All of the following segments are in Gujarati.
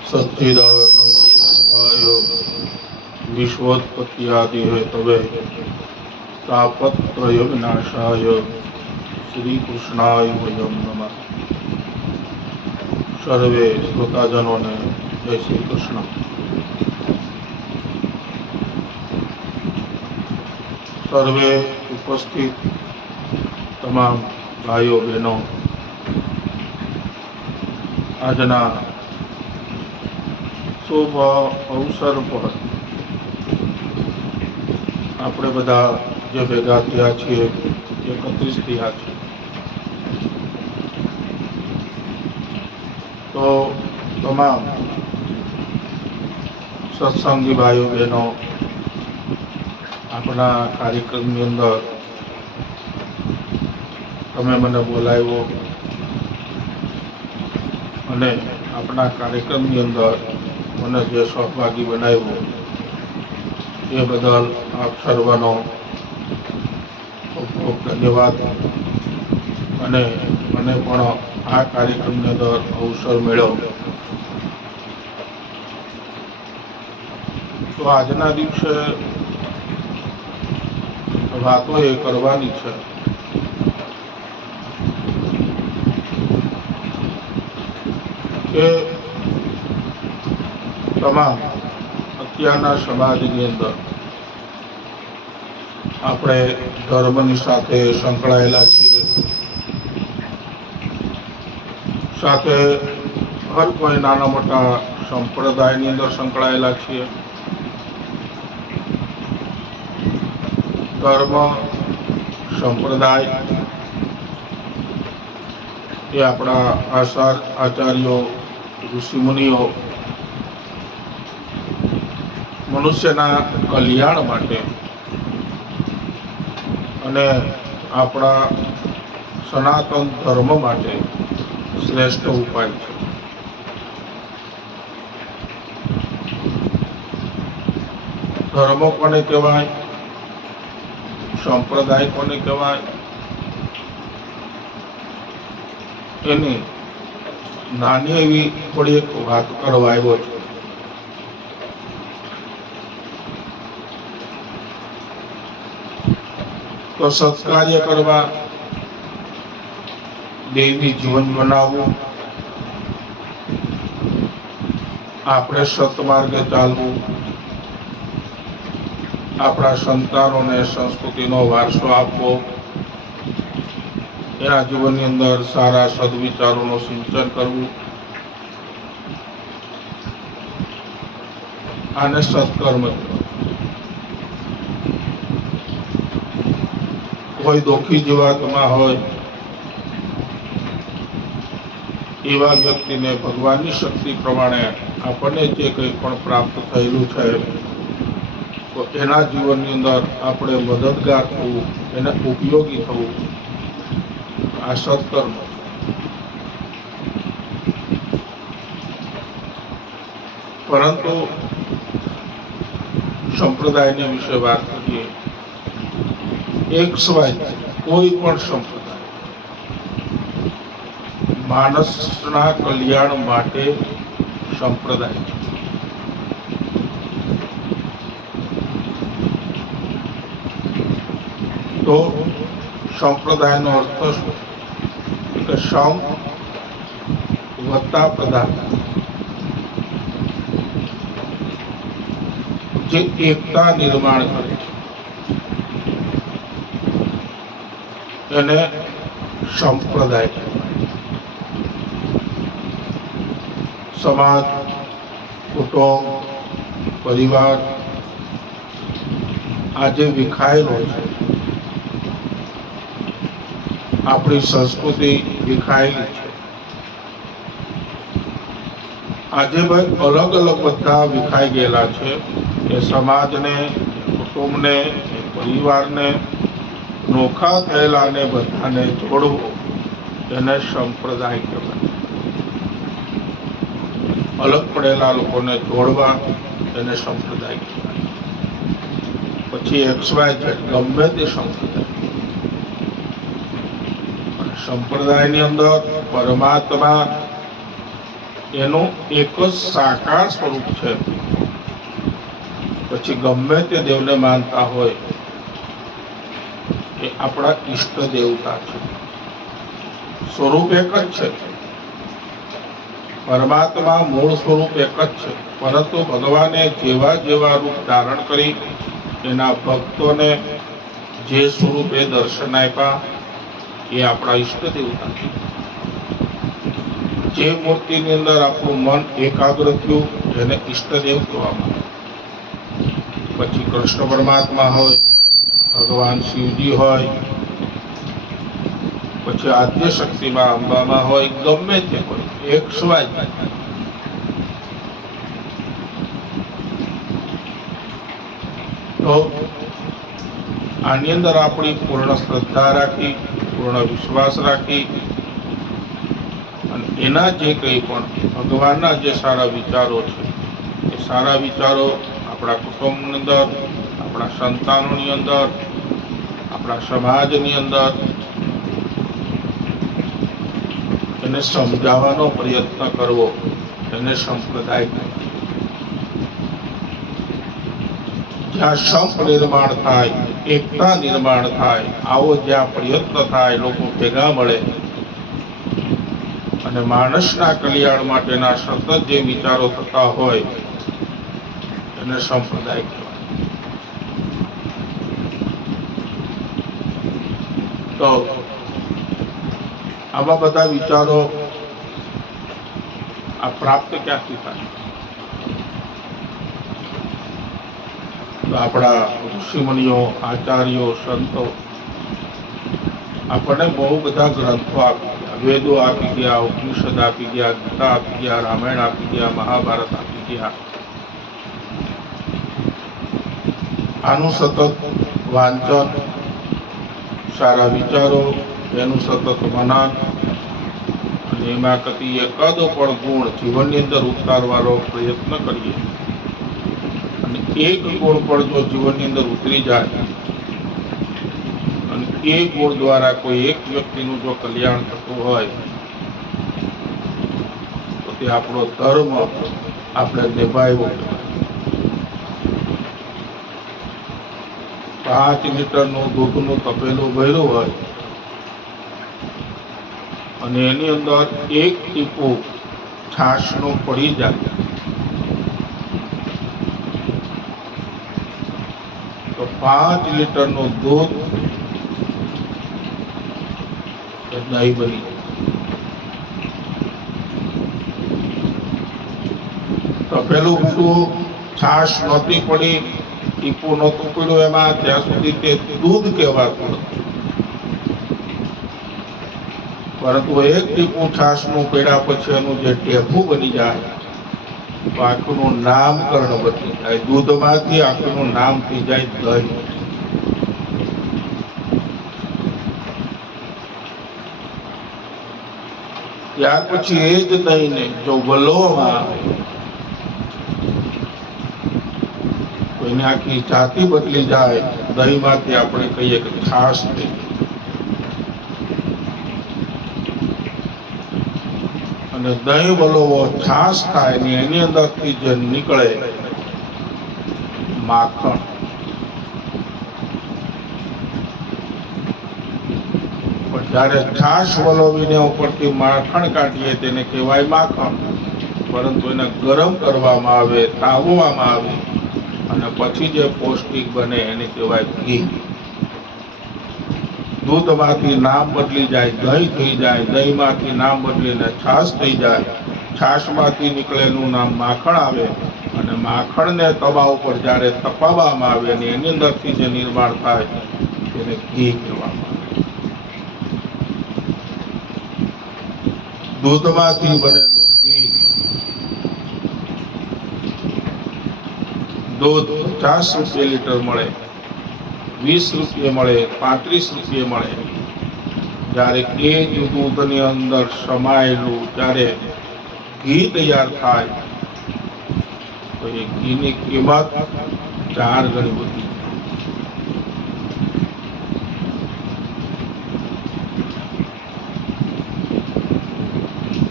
सच्चिदानंदाय विश्वोत्पत्ति आदि है तवे तापत्रय विनाशाय श्री कृष्णाय वयम नमः। सर्वे श्रोताजनों ने जय श्री कृष्ण। सर्वे उपस्थित तमाम भाइयों बहनों, आजना शुभ अवसर पर આપણે બધા જે ભેગા થયા છીએ, એકત્રિત થયા છીએ, તો તમામ સત્સંગી ભાઈઓ બહેનો આપણા કાર્યક્રમની અંદર તમે મને બોલાવ્યો અને આપણા કાર્યક્રમની અંદર મને જે સહભાગી બનાવ્યો એ બદલ આપ સર્વનો ખૂબ ખૂબ ધન્યવાદ। અને મને પણ આ કાર્યક્રમની અંદર અવસર મળ્યો તો આજના દિવસે વાતો એ કરવાની છે કે તમામ અત્યારના સમાજની અંદર આપણે ધર્મની સાથે સંકળાયેલા છીએ, સાથે હર કોઈ નાના મોટા સંપ્રદાયની અંદર સંકળાયેલા છીએ। ધર્મ સંપ્રદાય એ આપણા આચાર્યો ઋષિમુનિઓ મનુષ્યના કલ્યાણ માટે અને આપણા સનાતન ધર્મ માટે શ્રેષ્ઠ ઉપાય છે। ધર્મ કોને કહેવાય, સંપ્રદાય કોને કહેવાય, એની નાની એવી થોડી એક વાત કરવા આવ્યો છું। તો સત્કાર્ય કરવા, દેવી જીવન બનાવવું, આપણે સત્માર્ગે ચાલવું, આપણા સંતાનોને સંસ્કૃતિનો વારસો આપવો, એના જીવનની અંદર સારા સદવિચારોનું સિંચન કરવું, આને સત્કર્મ કહેવાય। કોઈ દુઃખી જીવાત્મા હોય એવા વ્યક્તિને ભગવાનની શક્તિ પ્રમાણે આપણને જે કંઈ પણ પ્રાપ્ત થયેલું છે તો એના જીવનની અંદર આપણે મદદગાર થવું, એને ઉપયોગી થવું, આ સત્કર્મ। પરંતુ સંપ્રદાયની વિશે વાત કરીએ, એક સિવાય કોઈ પણ સંપ્રદાય માણસના કલ્યાણ માટે સંપ્રદાય છે। તો સંપ્રદાયનો અર્થ શું કે સમ વત્તા પ્રદાન, જે એકતા નિર્માણ કરે છે એને સંપ્રદાય કહેવાય। સમાજ, કુટુંબ, પરિવાર આજે વિખાયેલો છે, આપણી સંસ્કૃતિ વિખાયેલી છે। આજે ભાઈ અલગ અલગ બધા વિખાઈ ગયેલા છે કે સમાજને, કુટુંબને, પરિવારને, નોખા થયેલાને બધાને જોડવું એને સંપ્રદાય કહેવાય। અલગ પડેલા લોકોને જોડવા એને સંપ્રદાય કહેવાય। પછી XYZ ગમે તે સંપ્રદાય, સંપ્રદાયની અંદર પરમાત્મા એનું એક જ સાકાર સ્વરૂપ છે. પછી ગમે તે દેવને માનતા હોય એ આપણા ઈષ્ટ દેવતા છે. સ્વરૂપ એક જ છે. પરમાત્મા મૂળ સ્વરૂપ એક જ છે, પરંતુ ભગવાને જેવા જેવા રૂપ ધારણ કરી એના ભક્તોને જે સ્વરૂપે દર્શન આપ્યા એ આપણા ઈષ્ટ દેવતા છે. જે મૂર્તિની અંદર આપણું મન એકાગ્ર થયું એને ઈષ્ટદેવ કહેવામાં આવે. પછી કૃષ્ણ પરમાત્મા હોય, ભગવાન શિવજી હોય, પછી આદ્ય શક્તિમાં અંબામાં હોય, ગમે તે હોય, એક સ્વાય. તો આની અંદર આપણી પૂર્ણ શ્રદ્ધા રાખી, પૂર્ણ વિશ્વાસ રાખી અને એના જે કંઈ પણ ભગવાનના જે સારા વિચારો છે એ સારા વિચારો આપણા કુટુંબની અંદર, આપણા સંતાનોની અંદર, આપણા સમાજની અંદર એને સમજાવવાનો પ્રયત્ન કરવો, એને સંપ્રદાય કહેવાય. જ્યાં સંપ નિર્માણ થાય, એકતા નિર્માણ થાય, આવો જ્યાં પ્રયત્ન થાય, લોકો ભેગા મળે અને માણસના કલ્યાણ માટેના સતત જે વિચારો થતા હોય એને સંપ્રદાય કહેવાય. તો આવા બધા વિચારો આ પ્રાપ્ત ક્યાંથી થાય? તો આપણા ઋષિમુનિઓ, આચાર્યો, સંતો આપણને બહુ બધા ગ્રંથો આપી ગયા, વેદો આપી ગયા, ઉપનિષદ આપી ગયા, ગીતા આપી ગયા, રામાયણ આપી ગયા, મહાભારત આપી ગયા. આનું સતત વાંચન, સારા વિચારો, એનું સતત મનન અને એમાં કદી એકાદો પણ ગુણ જીવનની અંદર ઉતારવાનો પ્રયત્ન કરીએ અને એક ગુણ પણ જો જીવનની અંદર ઉતરી જાય અને એ ગુણ દ્વારા કોઈ એક વ્યક્તિનું જો કલ્યાણ થતું હોય તો તે આપણો ધર્મ આપણે નિભાવ્યો. 5 લીટરનું દૂધનું તપેલું ભર્યું હોય અને એની અંદર એક ટીપું છાશનું પડી જાય તો 5 લીટરનું દૂધ એ દહીં બની જાય. તપેલું ભર્યું, છાશ નહોતી પડી, ટીપું નહોતું પડ્યું એમાં, ત્યાં સુધી તે દૂધ કહેવાતું હતું. પરંતુ એક ટીપું છાશનું પીડા પછી એનું જે ટેફું બની જાય તો આખું નામકરણ બની જાય. દૂધમાંથી આખું નામ થઈ જાય દહીં. ત્યાર પછી એ જ દહીંને જો વલોવામાં આવે તો એની આખી જાતિ બદલી જાય. દહીંમાંથી આપણે કહીએ કે છાશ થઈ. અને દહીં વલોવો છાશ થાય ને એની અંદરથી જે નીકળે માખણ, પણ જ્યારે છાશ વલોવીને ઉપરથી માખણ કાઢીએ તેને કહેવાય માખણ. પરંતુ એને ગરમ કરવામાં આવે, તાવવામાં આવે અને પછી જે પૌષ્ટિક બને એને કહેવાય ઘી. દૂધમાંથી નામ બદલી જાય, દહીં થઈ જાય, દહીંમાંથી નામ બદલીને છાશ થઈ જાય, છાશમાંથી નીકળેલું નામ માખણ આવે અને માખણને તવા ઉપર જ્યારે તપાવવામાં આવે અને એની અંદરથી જે નિર્માણ થાય તેને ઘી કહેવામાં આવે. દૂધમાંથી બનેલું ઘી, દૂધ 50 રૂપિયા લીટર મળે, 20 રૂપિયા મળે, 35 રૂપિયા મળે. જ્યારે એ જ દૂધની અંદર સમાયેલું જ્યારે ઘી તૈયાર થાય તો એ ઘીની કિંમત 4 ગણી વધી.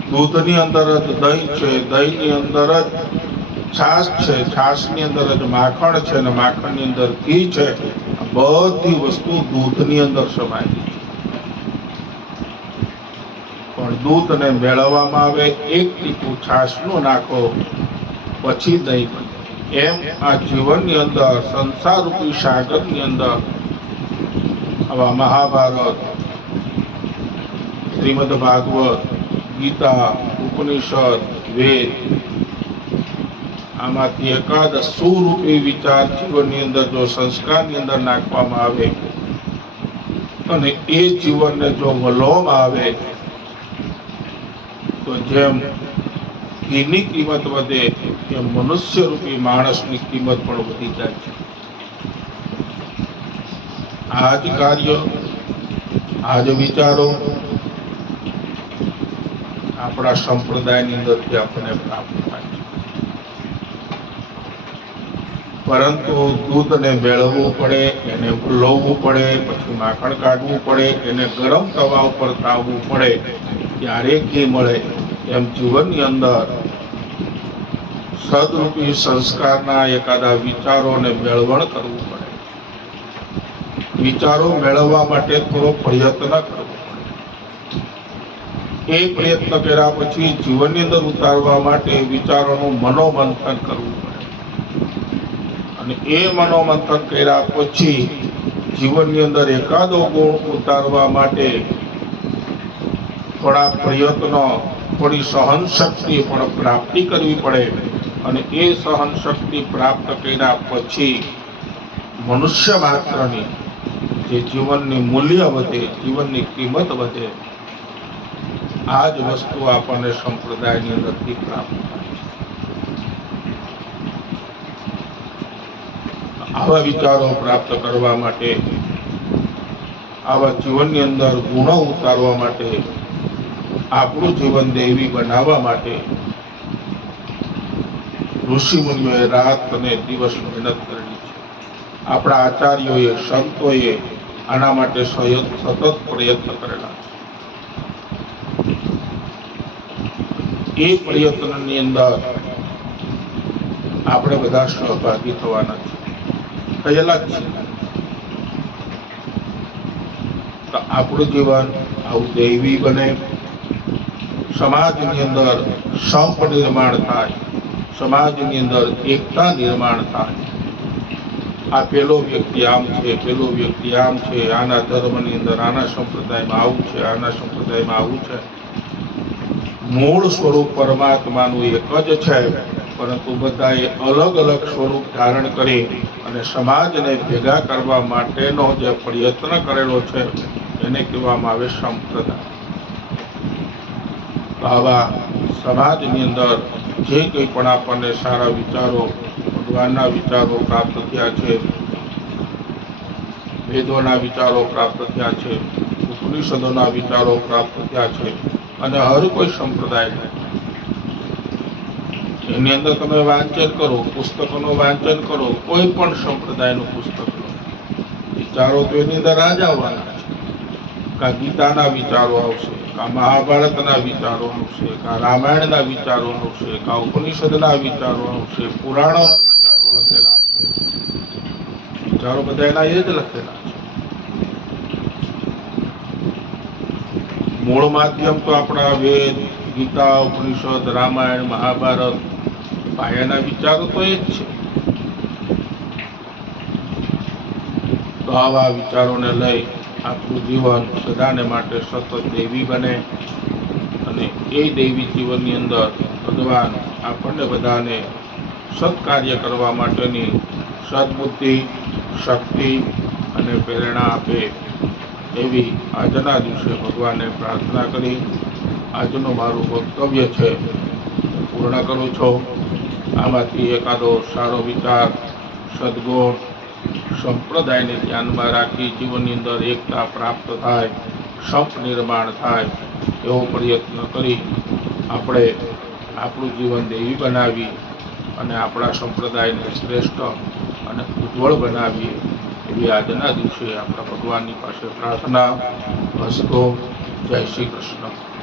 દૂધની અંદર જ દહીં છે, દહીંની અંદર જ છાશ છે, છાશની અંદર જ માખણ છે, અને માખણની અંદર ઘી છે. આ બધી વસ્તુ દૂધની અંદર સમાયેલી છે. પણ દૂધને મેળવવામાં આવે, એક ટીપું છાશનું નાખો, પછી દહીં બને. એમ આ જીવનની અંદર, સંસાર રૂપી સાગરની અંદર આવા મહાભારત, શ્રીમદ ભાગવત, ગીતા, ઉપનિષદ, વેદ, આમાંથી એકાદ સુરૂપી વિચાર જીવનની અંદર જો સંસ્કારની અંદર નાખવામાં આવે અને એ જીવનને જો વલોવામાં આવે તો જેમ ઘીની કિંમત વધે એમ મનુષ્ય રૂપી માણસની કિંમત પણ વધી જાય છે. આ જ કાર્ય, આ જ વિચારો આપણા સંપ્રદાયની અંદરથી આપણને પ્રાપ્ત થાય છે. પરંતુ દૂધને મેળવવું પડે, એને વલોવવું પડે, પછી માખણ કાઢવું પડે, એને ગરમ તવા ઉપર તાવવું પડે, ત્યારે ઘી મળે. એમ જીવનની અંદર સદરૂપી સંસ્કારના એકાદા વિચારોને મેળવણ કરવું પડે. વિચારો મેળવવા માટે થોડો પ્રયત્ન કરવો પડે. એ પ્રયત્ન કર્યા પછી જીવનની અંદર ઉતારવા માટે વિચારોનું મનોમંથન કરવું પડે. અને એ મનોમંથન કર્યા પછી જીવનની અંદર એકાદો ગુણ ઉતારવા માટે થોડા પ્રયત્નો, થોડી સહન શક્તિ પણ પ્રાપ્તિ કરવી પડે. અને એ સહન શક્તિ પ્રાપ્ત કર્યા પછી મનુષ્ય માત્રની જે જીવનની મૂલ્ય વધે, જીવનની કિંમત વધે. આ જ વસ્તુ આપણને સંપ્રદાયની અંદરથી પ્રાપ્ત થાય છે. આવા વિચારો પ્રાપ્ત કરવા માટે, આવા જીવનની અંદર ગુણો ઉતારવા માટે, આપણું જીવન દૈવી બનાવવા માટે ઋષિ મુનિઓએ રાત અને દિવસ મહેનત કરેલી છે. આપણા આચાર્યોએ, સંતોએ આના માટે સતત પ્રયત્ન કરેલા છે. એ પ્રયત્નની અંદર આપણે બધા સહભાગી થવાના છે, થયેલા જ છે. તો આપણું જીવન આવું દૈવી બને, સમાજની અંદર સંપ નિર્માણ થાય, સમાજની અંદર એકતા નિર્માણ થાય. આ પેલો વ્યક્તિ આમ છે, પેલો વ્યક્તિ આમ છે, આના ધર્મની અંદર આના સંપ્રદાયમાં આવું છે, આના સંપ્રદાયમાં આવું છે. મૂળ સ્વરૂપ પરમાત્માનું એક જ છે, પરંતુ બધાએ અલગ અલગ સ્વરૂપ ધારણ કરી અને સમાજને ભેગા કરવા માટેનો જે પ્રયત્ન કરેલો છે એને કહેવામાં આવે સંપ્રદાય. આવા સમાજની અંદર જે કંઈ પણ આપણને સારા વિચારો, ભગવાનના વિચારો પ્રાપ્ત થયા છે, વેદોના વિચારો પ્રાપ્ત થયા છે, ઉપનિષદોના વિચારો પ્રાપ્ત થયા છે, અને હર કોઈ સંપ્રદાય એની અંદર તમે વાંચન કરો, પુસ્તકોનું વાંચન કરો, કોઈ પણ સંપ્રદાયનું પુસ્તક લો, વિચારો તો એની અંદર આ જ આવવાના છે. કા ગીતાના વિચારો આવશે, કા મહાભારતના વિચારો આવશે, કા રામાયણના વિચારો આવશે, કા ઉપનિષદના વિચારો આવશે, પુરાણોના વિચારો લખેલા હશે. વિચારો બધા એના એ જ લખેલા છે. મૂળ માધ્યમ તો આપણા વેદ, ગીતા, ઉપનિષદ, રામાયણ, મહાભારત, પાયાના વિચારો તો એ જ છે. તો આવા વિચારોને લઈ આપણું જીવન સદાને માટે સતત દૈવી બને, અને એ દૈવી જીવનની અંદર ભગવાન આપણને બધાને સત્કાર્ય કરવા માટેની સદબુદ્ધિ, શક્તિ અને પ્રેરણા આપે એવી આજના દિવસે ભગવાનને પ્રાર્થના કરી આજનું મારું વક્તવ્ય છે પૂર્ણ કરું છું. આમાંથી એકાદો સારો વિચાર, સદગુણ, સંપ્રદાયને ધ્યાનમાં રાખી જીવનની અંદર એકતા પ્રાપ્ત થાય, સંપ નિર્માણ થાય એવો પ્રયત્ન કરી આપણે આપણું જીવન દૈવી બનાવી અને આપણા સંપ્રદાયને શ્રેષ્ઠ અને ઉજ્જવળ બનાવીએ એવી આજના દિવસે આપણા ભગવાનની પાસે પ્રાર્થના. અસ્તુ. જય શ્રી કૃષ્ણ.